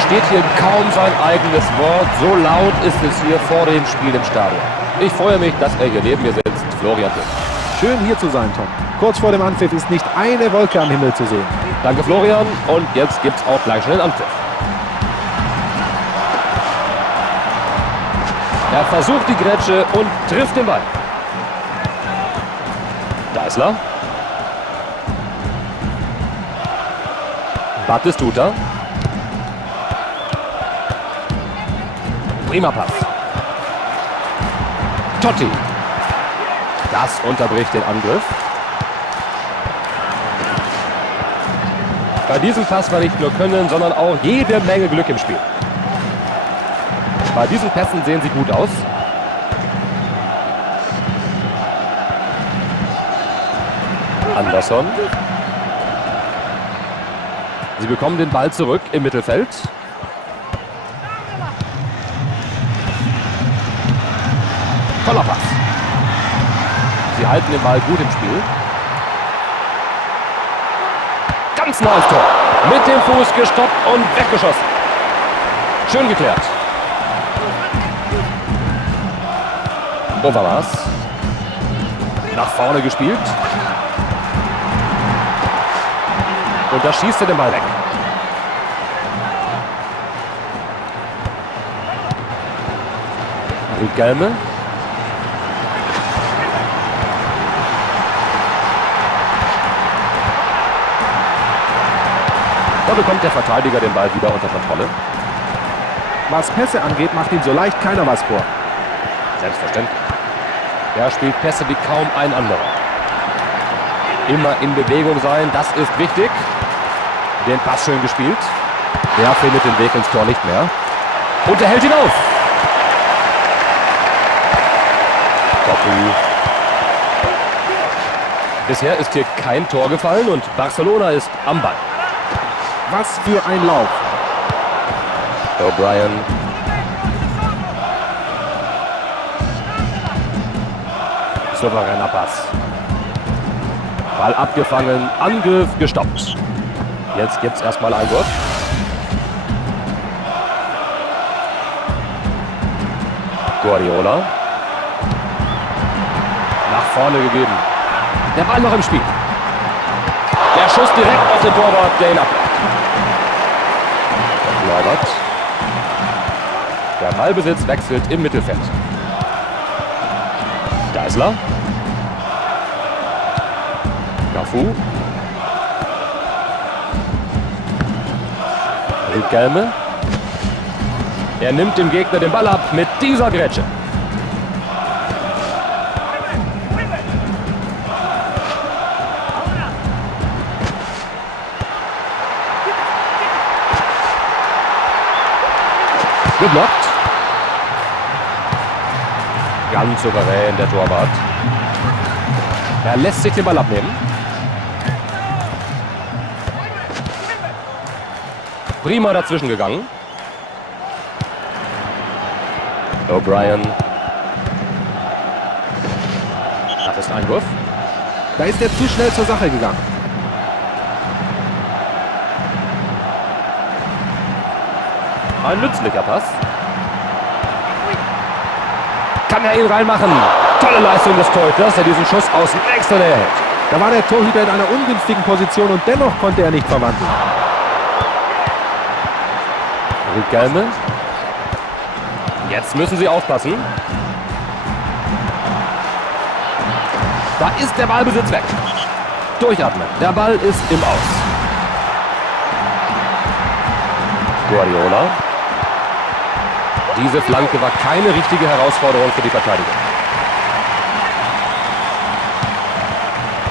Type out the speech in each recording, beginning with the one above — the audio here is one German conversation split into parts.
versteht hier kaum sein eigenes Wort. So laut ist es hier vor dem Spiel im Stadion. Ich freue mich, dass er hier neben mir sitzt. Florian Witt. Schön hier zu sein, Tom. Kurz vor dem Anpfiff ist nicht eine Wolke am Himmel zu sehen. Danke, Florian. Und jetzt gibt es auch gleich schnell Anpfiff. Er versucht die Grätsche und trifft den Ball. Deißler. Battistuta. Prima Pass. Totti. Das unterbricht den Angriff. Bei diesem Pass war nicht nur Können, sondern auch jede Menge Glück im Spiel. Bei diesen Pässen sehen sie gut aus. Andersson. Sie bekommen den Ball zurück im Mittelfeld. Toller Pass. Sie halten den Ball gut im Spiel. Ganz nah ins Tor. Mit dem Fuß gestoppt und weggeschossen. Schön geklärt. Overmars. Nach vorne gespielt. Und da schießt er den Ball weg. Riquelme. Da bekommt der Verteidiger den Ball wieder unter Kontrolle. Was Pässe angeht, macht ihm so leicht keiner was vor. Selbstverständlich. Er spielt Pässe wie kaum ein anderer. Immer in Bewegung sein, das ist wichtig. Den Pass schön gespielt. Der findet den Weg ins Tor nicht mehr. Und er hält ihn auf. Totti. Bisher ist hier kein Tor gefallen und Barcelona ist am Ball. Was für ein Lauf. O'Brien. Souveräner Pass. Ball abgefangen, Angriff gestoppt. Jetzt gibt es erstmal Einwurf. Guardiola. Nach vorne gegeben. Der Ball noch im Spiel. Der Schuss direkt auf den Torwart, der ihn abblockt. Norbert. Der Ballbesitz wechselt im Mittelfeld. Deißler. Cafu. Riquelme. Er nimmt dem Gegner den Ball ab mit dieser Grätsche. Geblockt. Ganz souverän der Torwart. Er lässt sich den Ball abnehmen. Prima dazwischen gegangen. O'Brien. Das ist Einwurf. Da ist er zu schnell zur Sache gegangen. Ein nützlicher Pass. Kann er ihn reinmachen? Tolle Leistung des Torhüters, der diesen Schuss aus nächster Nähe hält. Da war der Torhüter in einer ungünstigen Position und dennoch konnte er nicht verwandeln. Riquelme. Jetzt müssen sie aufpassen. Da ist der Ballbesitz weg. Durchatmen. Der Ball ist im Aus. Guardiola. Diese Flanke war keine richtige Herausforderung für die Verteidigung.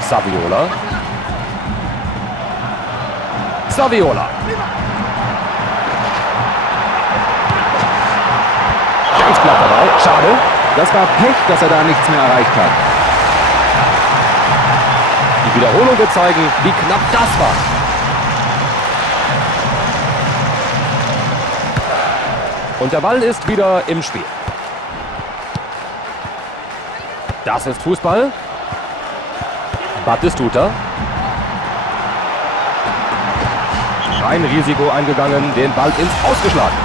Saviola. Saviola. Ganz knapp dabei. Schade. Das war Pech, dass er da nichts mehr erreicht hat. Die Wiederholung wird zeigen, wie knapp das war. Und der Ball ist wieder im Spiel. Das ist Fußball. Battistuta. Kein Risiko eingegangen, den Ball ins Ausgeschlagen.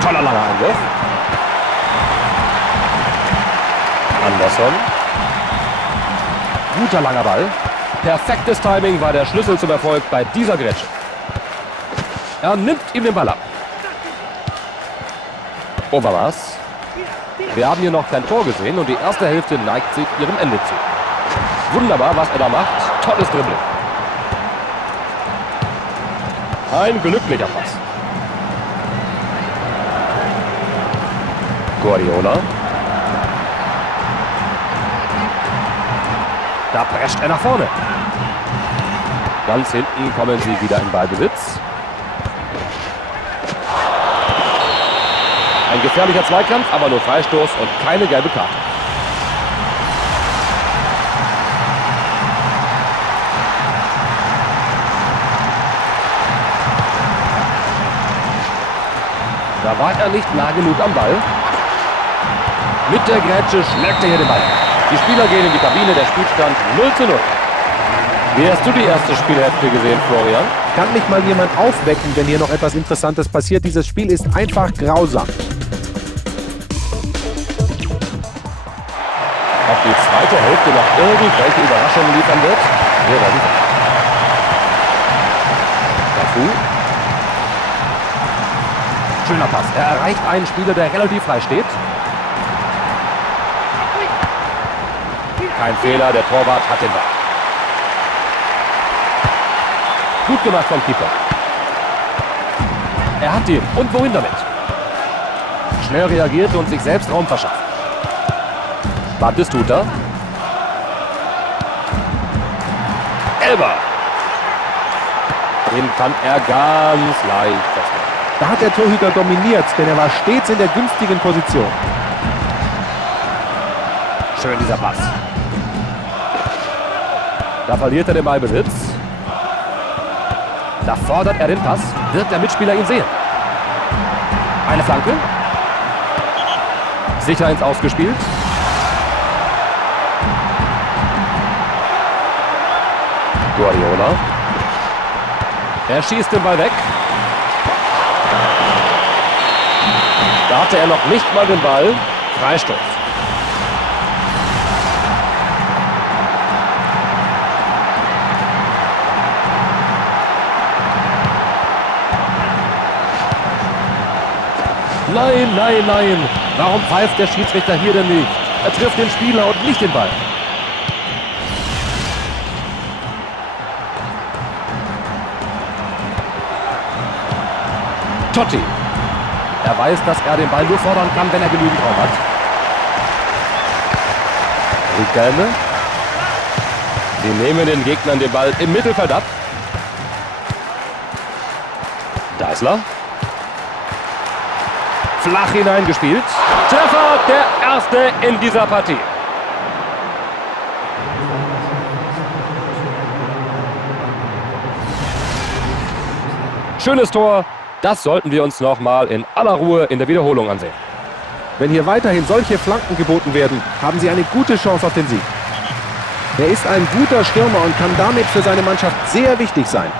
Toller langer Angriff. Anderson. Guter langer Ball. Perfektes Timing war der Schlüssel zum Erfolg bei dieser Grätsche. Er nimmt ihm den Ball ab. Overmars. Wir haben hier noch kein Tor gesehen und die erste Hälfte neigt sich ihrem Ende zu. Wunderbar, was er da macht. Tolles Dribbling. Ein glücklicher Pass. Guardiola. Da prescht er nach vorne. Ganz hinten kommen sie wieder in Ballbesitz. Ein gefährlicher Zweikampf, aber nur Freistoß und keine gelbe Karte. Da war er nicht nah genug am Ball. Mit der Grätsche schlägt er hier den Ball. Die Spieler gehen in die Kabine, der Spielstand 0:0. Wie hast du die erste Spielhälfte gesehen, Florian? Kann nicht mal jemand aufwecken, wenn hier noch etwas Interessantes passiert? Dieses Spiel ist einfach grausam. Ob die zweite Hälfte noch irgendwelche Überraschungen liefern wird? Wir werden sehen. Cafu. Schöner Pass. Er erreicht einen Spieler, der relativ frei steht. Kein Fehler, der Torwart hat den Ball. Gut gemacht vom Keeper. Er hat ihn. Und wohin damit? Schnell reagiert und sich selbst Raum verschafft. Batistuta. Elber. Den kann er ganz leicht festhalten. Da hat der Torhüter dominiert, denn er war stets in der günstigen Position. Schön dieser Pass. Da verliert er den Ballbesitz. Da fordert er den Pass. Wird der Mitspieler ihn sehen? Eine Flanke. Sicher ins Ausgespielt. Guardiola. Er schießt den Ball weg. Da hatte er noch nicht mal den Ball. Freistoß. Nein, nein, nein. Warum pfeift der Schiedsrichter hier denn nicht? Er trifft den Spieler und nicht den Ball. Totti. Er weiß, dass er den Ball nur fordern kann, wenn er genügend Raum hat. Riquelme. Sie nehmen den Gegnern den Ball im Mittelfeld ab. Deißler. Flach hineingespielt. Treffer, der erste in dieser Partie. Schönes Tor. Das sollten wir uns noch mal in aller Ruhe in der Wiederholung ansehen. Wenn hier weiterhin solche Flanken geboten werden, haben sie eine gute Chance auf den Sieg. Er ist ein guter Stürmer und kann damit für seine Mannschaft sehr wichtig sein.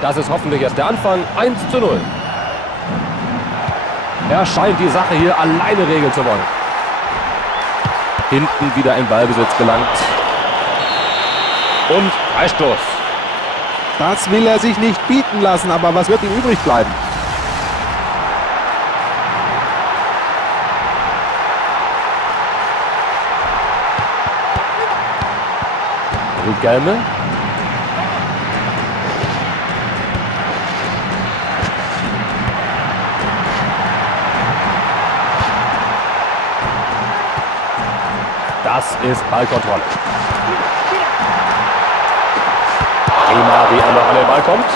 Das ist hoffentlich erst der Anfang. 1:0. Er scheint die Sache hier alleine regeln zu wollen. Hinten wieder in Ballbesitz gelangt. Und Freistoß. Das will er sich nicht bieten lassen, aber was wird ihm übrig bleiben? Riquelme. Das ist Ballkontrolle. Prima, wie er noch an den Ball kommt.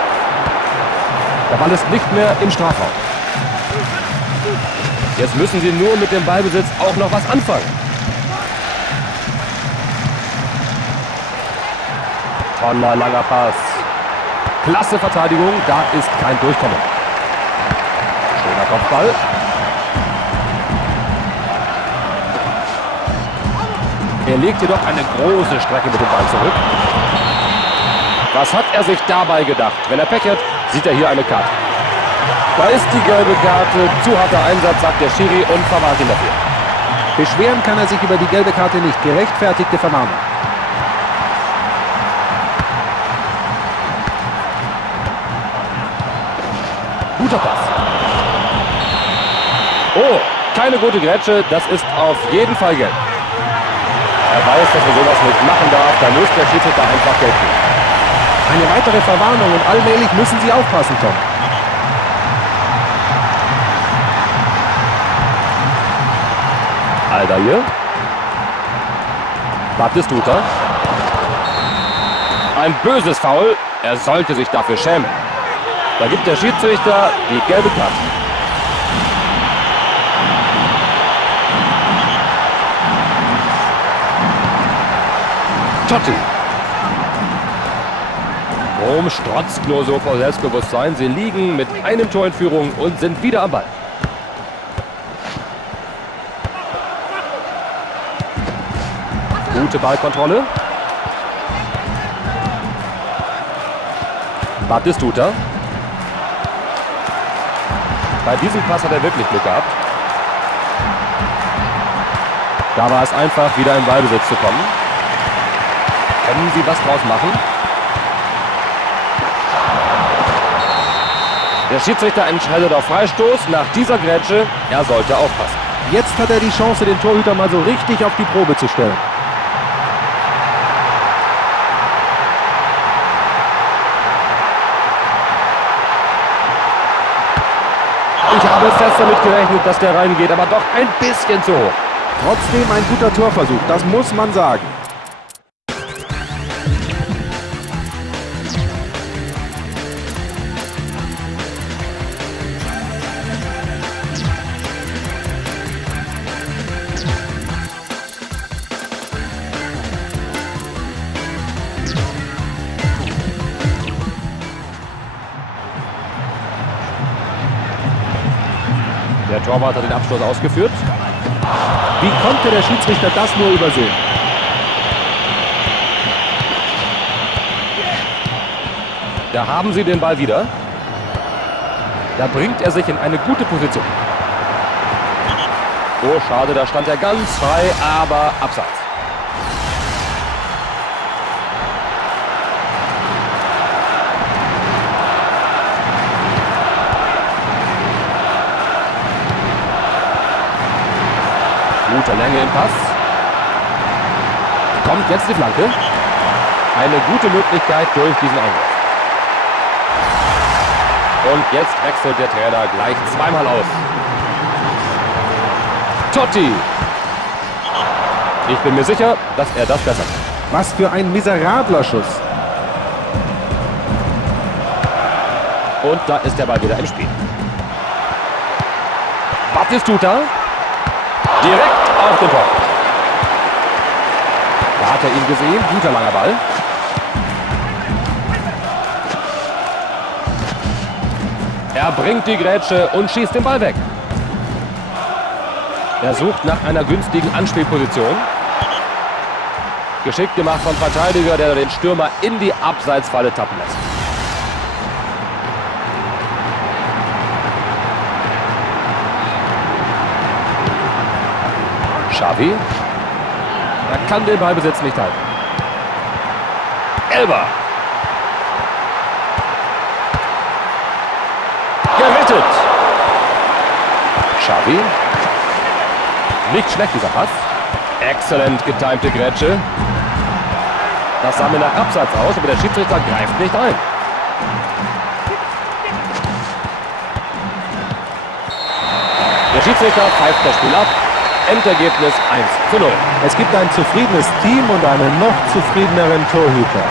Der Ball ist nicht mehr im Strafraum. Jetzt müssen sie nur mit dem Ballbesitz auch noch was anfangen. Toller langer Pass. Klasse Verteidigung, da ist kein Durchkommen. Schöner Kopfball. Er legt jedoch eine große Strecke mit dem Ball zurück. Was hat er sich dabei gedacht? Wenn er Pech hat, sieht er hier eine Karte. Da ist die gelbe Karte. Zu harter Einsatz, sagt der Schiri und verwarnt ihn dafür. Beschweren kann er sich über die gelbe Karte nicht. Gerechtfertigte Verwarnung. Guter Pass. Oh, keine gute Grätsche. Das ist auf jeden Fall gelb. Er weiß, dass er sowas nicht machen darf. Da muss der Schiedsrichter einfach gelb geben. Eine weitere Verwarnung und allmählich müssen sie aufpassen, Tom. Aldair. Batistuta. Ein böses Foul. Er sollte sich dafür schämen. Da gibt der Schiedsrichter die gelbe Karte. Totti. Rom strotzt nur so vor Selbstbewusstsein. Sie liegen mit einem Tor in Führung und sind wieder am Ball. Gute Ballkontrolle. Batistuta. Bei diesem Pass hat er wirklich Glück gehabt. Da war es einfach, wieder in Ballbesitz zu kommen. Können sie was draus machen? Der Schiedsrichter entscheidet auf Freistoß. Nach dieser Grätsche, er sollte aufpassen. Jetzt hat er die Chance, den Torhüter mal so richtig auf die Probe zu stellen. Ich habe fest damit gerechnet, dass der reingeht, aber doch ein bisschen zu hoch. Trotzdem ein guter Torversuch, das muss man sagen. Der Torwart hat den Abschluss ausgeführt. Wie konnte der Schiedsrichter das nur übersehen? Da haben sie den Ball wieder. Da bringt er sich in eine gute Position. Oh, schade, da stand er ganz frei, aber abseits. Gute Länge im Pass. Kommt jetzt die Flanke. Eine gute Möglichkeit durch diesen Angriff. Und jetzt wechselt der Trainer gleich zweimal aus. Totti. Ich bin mir sicher, dass er das besser kann. Was für ein miserabler Schuss. Und da ist der Ball wieder im Spiel. Batistuta. Direkt auf den Torwart. Da hat er ihn gesehen. Guter langer Ball. Er bringt die Grätsche und schießt den Ball weg. Er sucht nach einer günstigen Anspielposition. Geschickt gemacht vom Verteidiger, der den Stürmer in die Abseitsfalle tappen lässt. Xavi. Er kann den Ballbesitz nicht halten. Elber. Gerettet. Xavi. Nicht schlecht dieser Pass. Exzellent getimte Grätsche. Das sah mir nach Abseits aus, aber der Schiedsrichter greift nicht ein. Der Schiedsrichter pfeift das Spiel ab. Endergebnis 1:0. Es gibt ein zufriedenes Team und einen noch zufriedeneren Torhüter.